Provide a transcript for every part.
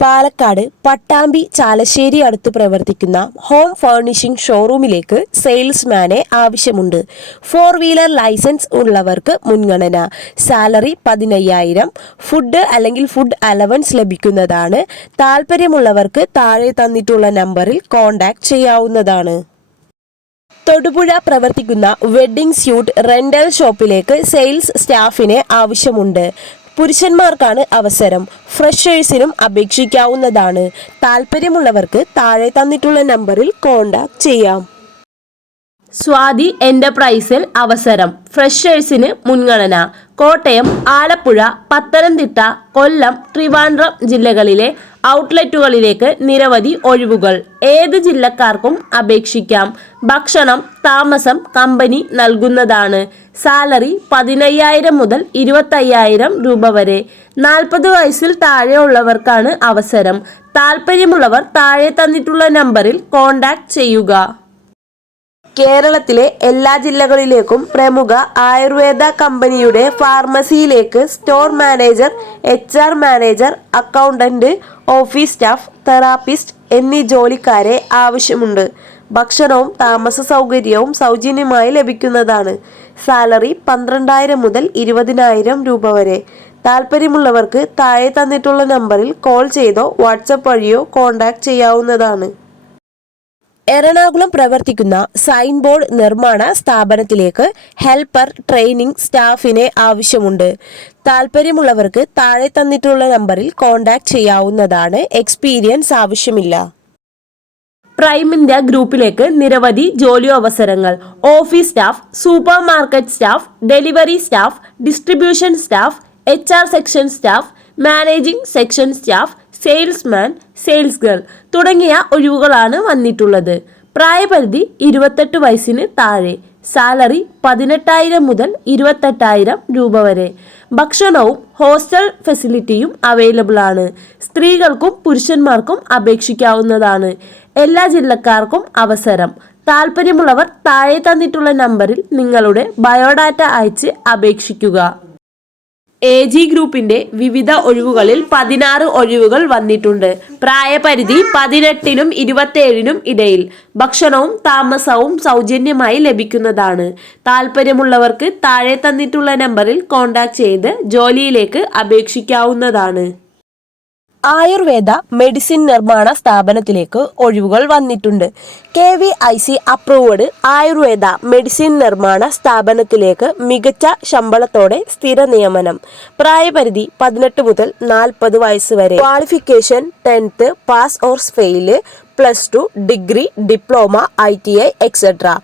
പാലക്കാട് പട്ടാമ്പി ചാലശ്ശേരി അടുത്ത് പ്രവർത്തിക്കുന്ന home furnishing ഷോറൂമിലേക്ക് സെയിൽസ്മാനെ ആവശ്യമുണ്ട്. 4 വീലർ ലൈസൻസ് ഉള്ളവർക്ക് മുൻഗണന. സാലറി 15,000. ഫുഡ് അല്ലെങ്കിൽ ഫുഡ് അലവൻസ് ലഭിക്കുന്നതാണ്. താല്പര്യമുള്ളവർക്ക് താഴെ തന്നിട്ടുള്ള നമ്പറിൽ കോൺടാക്ട് ചെയ്യാവുന്നതാണ്. തൊടുപുഴ പ്രവർത്തിക്കുന്ന വെഡ്ഡിംഗ് സ്യൂട്ട് റെന്റൽ ഷോപ്പിലേക്ക് സെയിൽസ് സ്റ്റാഫിനെ ആവശ്യമുണ്ട്. പുരുഷന്മാർക്കാണ് അവസരം. ഫ്രഷേഴ്സിനും അപേക്ഷിക്കാവുന്നതാണ്. താല്പര്യമുള്ളവർക്ക് താഴെ തന്നിട്ടുള്ള നമ്പറിൽ കോൺടാക്ട് ചെയ്യാം. സ്വാതി എന്റർപ്രൈസിൽ അവസരം. ഫ്രഷേഴ്സിന് മുൻഗണന. കോട്ടയം, ആലപ്പുഴ, പത്തനംതിട്ട, കൊല്ലം, ട്രിവാൻഡ്രം ജില്ലകളിലെ ഔട്ട്ലെറ്റുകളിലേക്ക് നിരവധി ഒഴിവുകൾ. ഏത് ജില്ലക്കാർക്കും അപേക്ഷിക്കാം. ഭക്ഷണം, താമസം കമ്പനി നൽകുന്നതാണ്. സാലറി 15,000 മുതൽ 25,000 രൂപ വരെ. 40 വയസ്സിൽ താഴെയുള്ളവർക്കാണ് അവസരം. താല്പര്യമുള്ളവർ താഴെ തന്നിട്ടുള്ള നമ്പറിൽ കോൺടാക്ട് ചെയ്യുക. കേരളത്തിലെ എല്ലാ ജില്ലകളിലേക്കും പ്രമുഖ ആയുർവേദ കമ്പനിയുടെ ഫാർമസിയിലേക്ക് store manager, HR manager, accountant, office staff, therapist എന്നീ ജോലിക്കാരെ ആവശ്യമുണ്ട്. ഭക്ഷണവും താമസ സൗകര്യവും സൗജന്യമായി ലഭിക്കുന്നതാണ്. സാലറി 12,000 മുതൽ 20,000 രൂപ വരെ. താല്പര്യമുള്ളവർക്ക് താഴെ തന്നിട്ടുള്ള നമ്പറിൽ കോൾ ചെയ്തോ വാട്സപ്പ് വഴിയോ കോൺടാക്ട് ചെയ്യാവുന്നതാണ്. എറണാകുളം പ്രവർത്തിക്കുന്ന സൈൻ ബോർഡ് നിർമ്മാണ സ്ഥാപനത്തിലേക്ക് ഹെൽപ്പർ ട്രെയിനിംഗ് സ്റ്റാഫിനെ ആവശ്യമുണ്ട്. താല്പര്യമുള്ളവർക്ക് താഴെ തന്നിട്ടുള്ള നമ്പറിൽ കോൺടാക്ട് ചെയ്യാവുന്നതാണ്. എക്സ്പീരിയൻസ് ആവശ്യമില്ല. പ്രൈം ഇന്ത്യ ഗ്രൂപ്പിലേക്ക് നിരവധി ജോലി അവസരങ്ങൾ. Office staff, super market staff, delivery staff, distribution staff, HR section staff, managing section staff, salesman, sales girl തുടങ്ങിയ ഒഴിവുകളാണ് വന്നിട്ടുള്ളത്. പ്രായപരിധി 28 വയസ്സിന് താഴെ. സാലറി 18,000 മുതൽ 28,000 രൂപ വരെ. ഭക്ഷണവും ഹോസ്റ്റൽ ഫെസിലിറ്റിയും അവൈലബിൾ ആണ്. സ്ത്രീകൾക്കും പുരുഷന്മാർക്കും അപേക്ഷിക്കാവുന്നതാണ്. എല്ലാ ജില്ലക്കാർക്കും അവസരം. താല്പര്യമുള്ളവർ താഴെ തന്നിട്ടുള്ള നമ്പറിൽ നിങ്ങളുടെ ബയോഡാറ്റ അയച്ച് അപേക്ഷിക്കുക. AG ഗ്രൂപ്പിന്റെ വിവിധ ഒഴിവുകളിൽ 16 ഒഴിവുകൾ വന്നിട്ടുണ്ട്. പ്രായപരിധി 18-നും 27-നും ഇടയിൽ. ഭക്ഷണവും താമസവും സൗജന്യമായി ലഭിക്കുന്നതാണ്. താല്പര്യമുള്ളവർക്ക് താഴെ തന്നിട്ടുള്ള നമ്പറിൽ കോൺടാക്ട് ചെയ്ത് ജോലിയിലേക്ക് അപേക്ഷിക്കാവുന്നതാണ്. ആയുർവേദ മെഡിസിൻ നിർമ്മാണ സ്ഥാപനത്തിലേക്ക് ഒഴിവുകൾ വന്നിട്ടുണ്ട്. KVIC അപ്രൂവ്ഡ് ആയുർവേദ മെഡിസിൻ നിർമ്മാണ സ്ഥാപനത്തിലേക്ക് മികച്ച ശമ്പളത്തോടെ സ്ഥിര നിയമനം. പ്രായപരിധി 18 മുതൽ 40 വയസ്സ് വരെ. Qualification 10th pass or fail, +2, degree, diploma, ITI etc.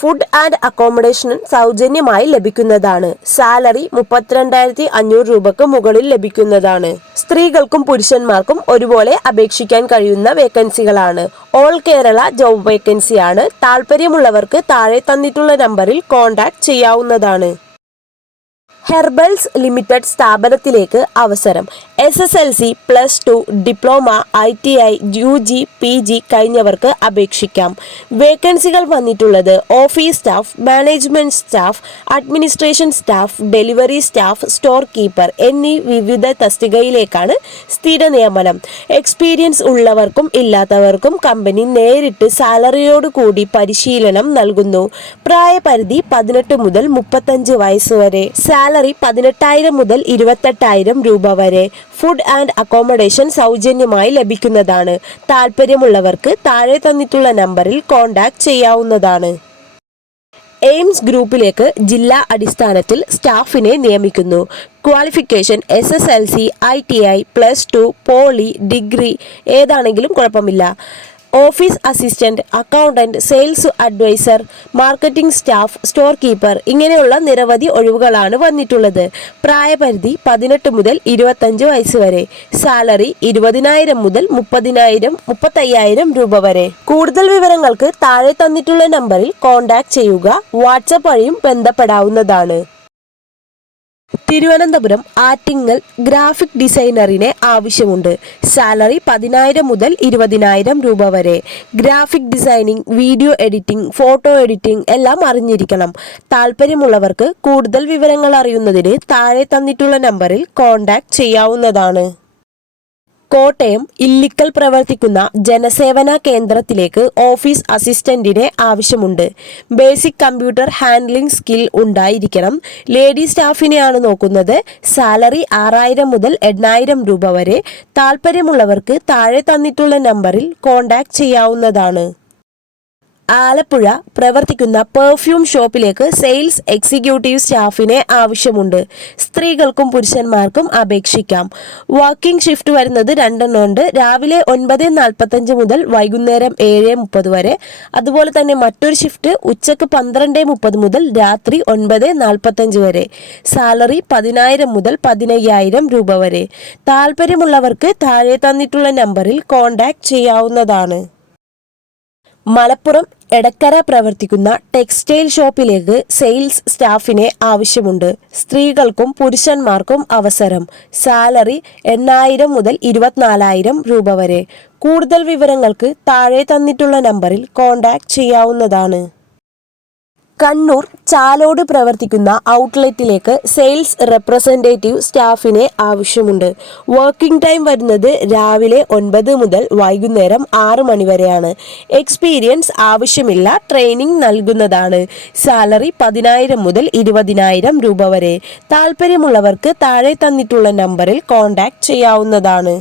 Food and accommodation സൗജന്യമായി ലഭിക്കുന്നതാണ്. സാലറി 32,500 രൂപക്ക് മുകളിൽ ലഭിക്കുന്നതാണ്. സ്ത്രീകൾക്കും പുരുഷന്മാർക്കും ഒരുപോലെ അപേക്ഷിക്കാൻ കഴിയുന്ന വേക്കൻസികളാണ്. ഓൾ കേരള ജോബ് വേക്കൻസിയാണ്. താല്പര്യമുള്ളവർക്ക് താഴെ തന്നിട്ടുള്ള നമ്പറിൽ കോൺടാക്ട് ചെയ്യാവുന്നതാണ്. ഹെർബൽസ് ലിമിറ്റഡ് സ്ഥാപനത്തിലേക്ക് അവസരം. SSLC, +2, diploma, ITI, UG, PG കഴിഞ്ഞവർക്ക് അപേക്ഷിക്കാം. വേക്കൻസികൾ വന്നിട്ടുള്ളത് office staff, management staff, administration staff, delivery staff, store keeper എന്നീ വിവിധ തസ്തികയിലേക്കാണ് സ്ഥിര നിയമനം. എക്സ്പീരിയൻസ് ഉള്ളവർക്കും ഇല്ലാത്തവർക്കും കമ്പനി നേരിട്ട് സാലറിയോട് കൂടി പരിശീലനം നൽകുന്നു. പ്രായപരിധി 18 മുതൽ 35 വയസ്സ് വരെ. സാലറി 18,000 മുതൽ 28,000 രൂപ വരെ. ഫുഡ് ആൻഡ് അക്കോമഡേഷൻ സൗജന്യമായി ലഭിക്കുന്നതാണ്. താല്പര്യമുള്ളവർക്ക് താഴെ തന്നിട്ടുള്ള നമ്പറിൽ കോൺടാക്ട് ചെയ്യാവുന്നതാണ്. എയിംസ് ഗ്രൂപ്പിലേക്ക് ജില്ലാ അടിസ്ഥാനത്തിൽ സ്റ്റാഫിനെ നിയമിക്കുന്നു. Qualification SSLC, ITI, +2, poly, degree ഏതാണെങ്കിലും കുഴപ്പമില്ല. Office assistant, accountant, sales advisor, marketing staff, store keeper ഇങ്ങനെയുള്ള നിരവധി ഒഴിവുകളാണ് വന്നിട്ടുള്ളത്. പ്രായപരിധി 18 മുതൽ 25 വയസ്സ് വരെ. സാലറി 20,000 മുതൽ 35,000 രൂപ വരെ. കൂടുതൽ വിവരങ്ങൾക്ക് താഴെ തന്നിട്ടുള്ള നമ്പറിൽ കോൺടാക്ട് ചെയ്യുക. വാട്സപ്പ് വഴിയും ബന്ധപ്പെടാവുന്നതാണ്. തിരുവനന്തപുരം ആറ്റിങ്ങൽ ഗ്രാഫിക് ഡിസൈനറിനെ ആവശ്യമുണ്ട്. സാലറി 10,000 മുതൽ 20,000 രൂപ വരെ. Graphic designing, video editing, photo editing എല്ലാം അറിഞ്ഞിരിക്കണം. താല്പര്യമുള്ളവർക്ക് കൂടുതൽ വിവരങ്ങൾ അറിയുന്നതിന് താഴെ തന്നിട്ടുള്ള നമ്പറിൽ കോൺടാക്ട് ചെയ്യാവുന്നതാണ്. കോട്ടയം ഇല്ലിക്കൽ പ്രവർത്തിക്കുന്ന ജനസേവന കേന്ദ്രത്തിലേക്ക് ഓഫീസ് അസിസ്റ്റന്റിനെ ആവശ്യമുണ്ട്. ബേസിക് കമ്പ്യൂട്ടർ ഹാൻഡ്ലിംഗ് സ്കിൽ ഉണ്ടായിരിക്കണം. ലേഡി സ്റ്റാഫിനെയാണ് നോക്കുന്നത്. സാലറി 6000 മുതൽ 8000 രൂപ വരെ. താല്പര്യമുള്ളവർക്ക് താഴെ തന്നിട്ടുള്ള നമ്പറിൽ കോൺടാക്ട് ചെയ്യാവുന്നതാണ്. ആലപ്പുഴ പ്രവർത്തിക്കുന്ന പെർഫ്യൂം ഷോപ്പിലേക്ക് സെയിൽസ് എക്സിക്യൂട്ടീവ് സ്റ്റാഫിനെ ആവശ്യമുണ്ട്. സ്ത്രീകൾക്കും പുരുഷന്മാർക്കും അപേക്ഷിക്കാം. വർക്കിംഗ് ഷിഫ്റ്റ് വരുന്നത് 2 ഉണ്ട്. രാവിലെ 9:45 മുതൽ വൈകുന്നേരം 7:30 വരെ. അതുപോലെ തന്നെ മറ്റൊരു ഷിഫ്റ്റ് ഉച്ചക്ക് 12:30 മുതൽ രാത്രി 9:45 വരെ. സാലറി 10000 മുതൽ 15000 രൂപ വരെ. താല്പര്യമുള്ളവർക്ക് താഴെ തന്നിട്ടുള്ള നമ്പറിൽ കോൺടാക്ട് ചെയ്യാവുന്നതാണ്. മലപ്പുറം എടക്കര പ്രവർത്തിക്കുന്ന ടെക്സ്റ്റൈൽ ഷോപ്പിലേക്ക് സെയിൽസ് സ്റ്റാഫിനെ ആവശ്യമുണ്ട്. സ്ത്രീകൾക്കും പുരുഷന്മാർക്കും അവസരം. സാലറി 8000 മുതൽ 24000 രൂപ വരെ. കൂടുതൽ വിവരങ്ങൾക്ക് താഴെ തന്നിട്ടുള്ള നമ്പറിൽ കോൺടാക്ട് ചെയ്യാവുന്നതാണ്. കണ്ണൂർ ചാലോട് പ്രവർത്തിക്കുന്ന ഔട്ട്ലെറ്റിലേക്ക് സെയിൽസ് റെപ്രസെൻറ്റേറ്റീവ് സ്റ്റാഫിനെ ആവശ്യമുണ്ട്. വർക്കിംഗ് ടൈം വരുന്നത് രാവിലെ 9 മുതൽ വൈകുന്നേരം 6 മണി വരെയാണ്. എക്സ്പീരിയൻസ് ആവശ്യമില്ല, ട്രെയിനിങ് നൽകുന്നതാണ്. സാലറി 10000 മുതൽ 20000 രൂപ വരെ. താല്പര്യമുള്ളവർക്ക് താഴെ തന്നിട്ടുള്ള നമ്പറിൽ കോൺടാക്ട് ചെയ്യാവുന്നതാണ്.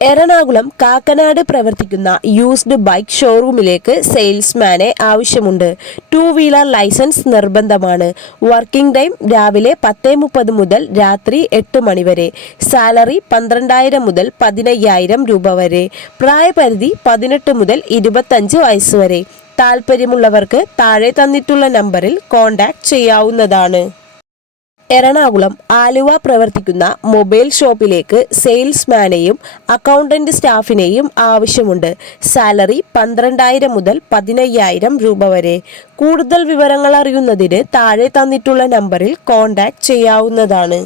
എറണാകുളം കാക്കനാട് പ്രവർത്തിക്കുന്ന യൂസ്ഡ് ബൈക്ക് ഷോറൂമിലേക്ക് സെയിൽസ്മാനെ ആവശ്യമുണ്ട്. 2 വീലർ ലൈസൻസ് നിർബന്ധമാണ്. വർക്കിംഗ് ടൈം രാവിലെ 10:30 മുതൽ രാത്രി 8 മണി വരെ. സാലറി 12000 മുതൽ 15000 രൂപ വരെ. പ്രായപരിധി 18 മുതൽ 25 വയസ്സ് വരെ. താല്പര്യമുള്ളവർക്ക് താഴെ തന്നിട്ടുള്ള നമ്പറിൽ കോൺടാക്ട് ചെയ്യാവുന്നതാണ്. എറണാകുളം ആലുവ പ്രവർത്തിക്കുന്ന മൊബൈൽ ഷോപ്പിലേക്ക് സെയിൽസ്മാനെയും അക്കൗണ്ടന്റ് സ്റ്റാഫിനെയും ആവശ്യമുണ്ട്. സാലറി 12000 മുതൽ 15000 രൂപ വരെ. കൂടുതൽ വിവരങ്ങൾ അറിയുന്നതിന് താഴെ തന്നിട്ടുള്ള നമ്പറിൽ കോൺടാക്ട് ചെയ്യാവുന്നതാണ്.